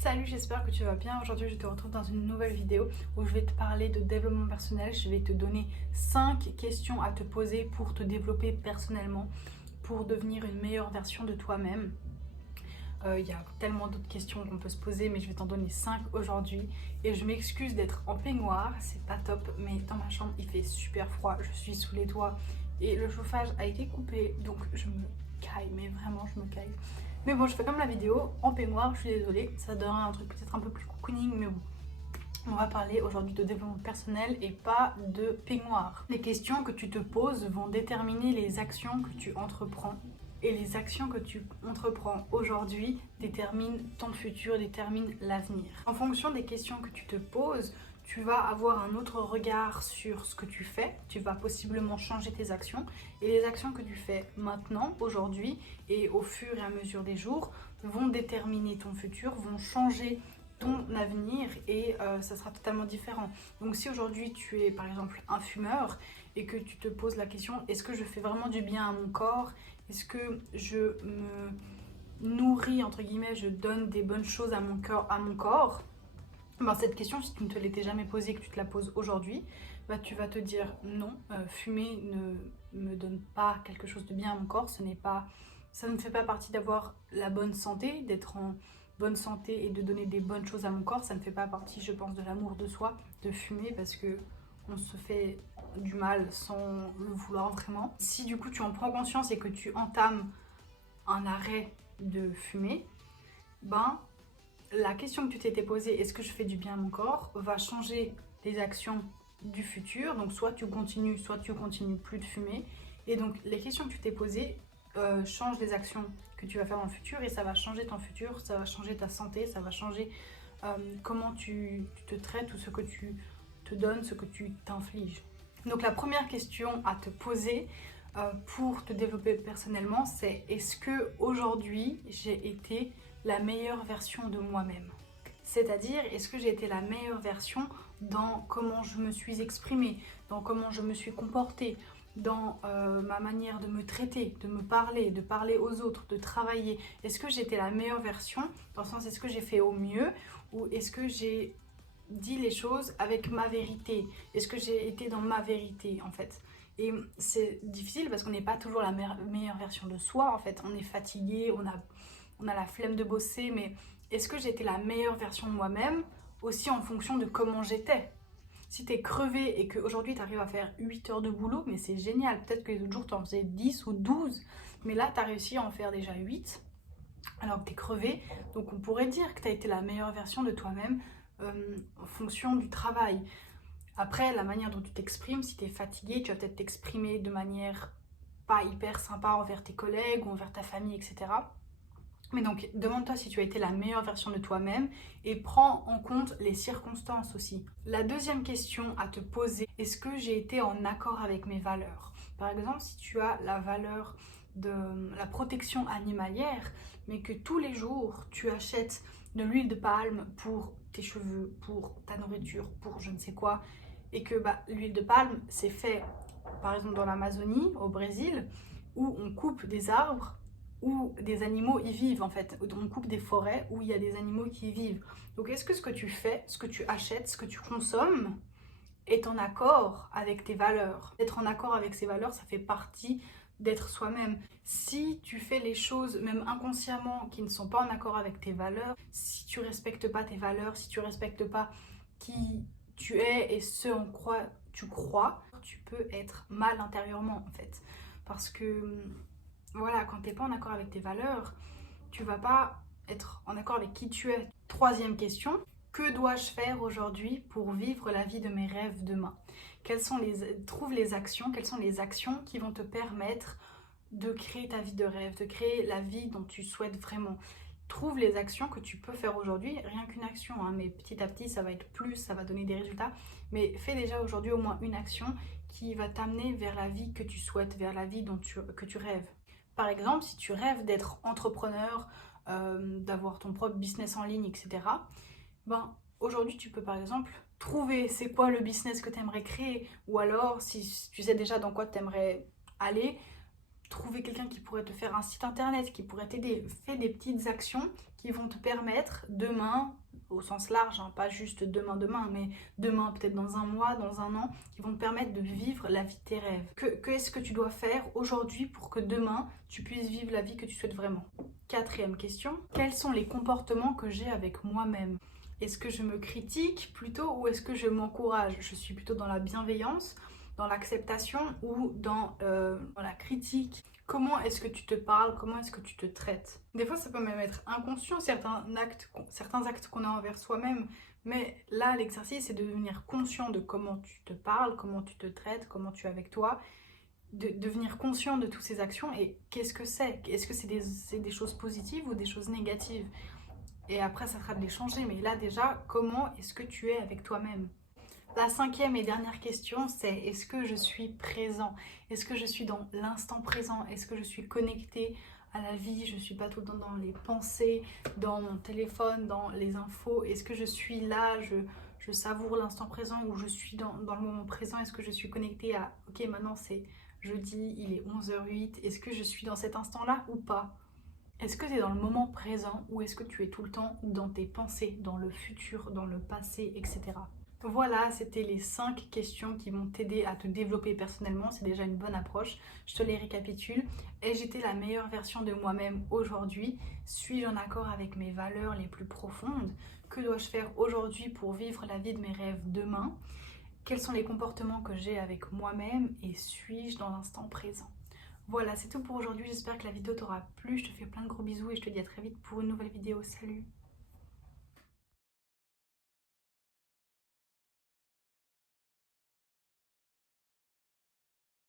Salut, j'espère que tu vas bien. Aujourd'hui, je te retrouve dans une nouvelle vidéo où je vais te parler de développement personnel. Je vais te donner 5 questions à te poser pour te développer personnellement, pour devenir une meilleure version de toi-même. Il y a tellement d'autres questions qu'on peut se poser, mais je vais t'en donner 5 aujourd'hui. Et je m'excuse d'être en peignoir, c'est pas top, mais dans ma chambre, il fait super froid. Je suis sous les toits et le chauffage a été coupé, donc je me caille, mais vraiment, je me caille. Mais bon, je fais comme la vidéo en peignoir, je suis désolée. Ça donnerait un truc peut-être un peu plus cocooning, mais bon. On va parler aujourd'hui de développement personnel et pas de peignoir. Les questions que tu te poses vont déterminer les actions que tu entreprends. Et les actions que tu entreprends aujourd'hui déterminent ton futur, déterminent l'avenir. En fonction des questions que tu te poses, tu vas avoir un autre regard sur ce que tu fais, tu vas possiblement changer tes actions et les actions que tu fais maintenant, aujourd'hui et au fur et à mesure des jours vont déterminer ton futur, vont changer ton avenir et ça sera totalement différent. Donc si aujourd'hui tu es par exemple un fumeur et que tu te poses la question est-ce que je fais vraiment du bien à mon corps, est-ce que je me nourris entre guillemets, je donne des bonnes choses à mon corps, ben, cette question, si tu ne te l'étais jamais posée et que tu te la poses aujourd'hui, bah, tu vas te dire non, fumer ne me donne pas quelque chose de bien à mon corps, ça ne fait pas partie d'avoir la bonne santé, d'être en bonne santé et de donner des bonnes choses à mon corps, ça ne fait pas partie, je pense, de l'amour de soi, de fumer parce que on se fait du mal sans le vouloir vraiment. Si du coup tu en prends conscience et que tu entames un arrêt de fumer, ben la question que tu t'étais posée, est-ce que je fais du bien à mon corps, va changer les actions du futur. Donc soit tu continues plus de fumer. Et donc les questions que tu t'es posées changent les actions que tu vas faire dans le futur et ça va changer ton futur, ça va changer ta santé, ça va changer comment tu te traites ou ce que tu te donnes, ce que tu t'infliges. Donc la première question à te poser pour te développer personnellement, c'est est-ce que aujourd'hui j'ai été la meilleure version de moi-même? C'est-à-dire, est-ce que j'ai été la meilleure version dans comment je me suis exprimée, dans comment je me suis comportée, dans ma manière de me traiter, de me parler, de parler aux autres, de travailler? Est-ce que j'étais la meilleure version? Dans le sens, est-ce que j'ai fait au mieux ou est-ce que j'ai dit les choses avec ma vérité? Est-ce que j'ai été dans ma vérité en fait? Et c'est difficile parce qu'on n'est pas toujours la meilleure version de soi en fait. On est fatigué, on a la flemme de bosser, mais est-ce que j'étais la meilleure version de moi-même aussi en fonction de comment j'étais? Si t'es crevé et qu'aujourd'hui t'arrives à faire 8 heures de boulot, mais c'est génial. Peut-être que les autres jours t'en faisais 10 ou 12, mais là t'as réussi à en faire déjà 8 alors que t'es crevé. Donc on pourrait dire que t'as été la meilleure version de toi-même en fonction du travail. Après, la manière dont tu t'exprimes, si tu es fatigué, tu vas peut-être t'exprimer de manière pas hyper sympa envers tes collègues ou envers ta famille, etc. Mais donc, demande-toi si tu as été la meilleure version de toi-même et prends en compte les circonstances aussi. La deuxième question à te poser, est-ce que j'ai été en accord avec mes valeurs? Par exemple, si tu as la valeur de la protection animalière, mais que tous les jours tu achètes de l'huile de palme pour tes cheveux, pour ta nourriture, pour je ne sais quoi, et que l'huile de palme c'est fait par exemple dans l'Amazonie, au Brésil, où on coupe des arbres où des animaux y vivent en fait. On coupe des forêts où il y a des animaux qui y vivent. Donc est-ce que ce que tu fais, ce que tu achètes, ce que tu consommes est en accord avec tes valeurs? Être en accord avec ses valeurs, ça fait partie d'être soi-même. Si tu fais les choses, même inconsciemment, qui ne sont pas en accord avec tes valeurs, si tu respectes pas tes valeurs, si tu respectes pas qui tu es et ce en quoi tu crois, tu peux être mal intérieurement en fait. Parce que voilà, quand t'es pas en accord avec tes valeurs, tu vas pas être en accord avec qui tu es. Troisième question, que dois-je faire aujourd'hui pour vivre la vie de mes rêves demain? Trouve les actions, quelles sont les actions qui vont te permettre de créer ta vie de rêve, de créer la vie dont tu souhaites vraiment. Trouve les actions que tu peux faire aujourd'hui, rien qu'une action, hein, mais petit à petit ça va être plus, ça va donner des résultats, mais fais déjà aujourd'hui au moins une action qui va t'amener vers la vie que tu souhaites, vers la vie que tu rêves. Par exemple, si tu rêves d'être entrepreneur, d'avoir ton propre business en ligne, etc., ben, aujourd'hui, tu peux par exemple trouver c'est quoi le business que tu aimerais créer, ou alors si tu sais déjà dans quoi tu aimerais aller, trouver quelqu'un qui pourrait te faire un site internet, qui pourrait t'aider. Fais des petites actions qui vont te permettre demain, au sens large, hein, pas juste demain, mais demain, peut-être dans un mois, dans un an, qui vont te permettre de vivre la vie de tes rêves. Que est-ce que tu dois faire aujourd'hui pour que demain, tu puisses vivre la vie que tu souhaites vraiment? 4e question, quels sont les comportements que j'ai avec moi-même? Est-ce que je me critique plutôt ou est-ce que je m'encourage? Je suis plutôt dans la bienveillance, dans l'acceptation ou dans la critique? Comment est-ce que tu te parles? Comment est-ce que tu te traites? Des fois, ça peut même être inconscient, certains actes qu'on a envers soi-même. Mais là, l'exercice, c'est de devenir conscient de comment tu te parles, comment tu te traites, comment tu es avec toi. De devenir conscient de toutes ces actions et qu'est-ce que c'est? Est-ce que c'est des choses positives ou des choses négatives? Et après, ça sera de les changer. Mais là, déjà, comment est-ce que tu es avec toi-même? La 5e et dernière question, c'est est-ce que je suis présent? Est-ce que je suis dans l'instant présent? Est-ce que je suis connectée à la vie? Je ne suis pas tout le temps dans les pensées, dans mon téléphone, dans les infos. Est-ce que je suis là? Je savoure l'instant présent ou je suis dans le moment présent? Est-ce que je suis connectée à ok, maintenant c'est jeudi, il est 11h08. Est-ce que je suis dans cet instant-là ou pas? Est-ce que tu es dans le moment présent ou est-ce que tu es tout le temps dans tes pensées, dans le futur, dans le passé, etc. Voilà, c'était les 5 questions qui vont t'aider à te développer personnellement. C'est déjà une bonne approche. Je te les récapitule. Ai-je été la meilleure version de moi-même aujourd'hui? Suis-je en accord avec mes valeurs les plus profondes? Que dois-je faire aujourd'hui pour vivre la vie de mes rêves demain? Quels sont les comportements que j'ai avec moi-même? Et suis-je dans l'instant présent? Voilà, c'est tout pour aujourd'hui. J'espère que la vidéo t'aura plu. Je te fais plein de gros bisous et je te dis à très vite pour une nouvelle vidéo. Salut!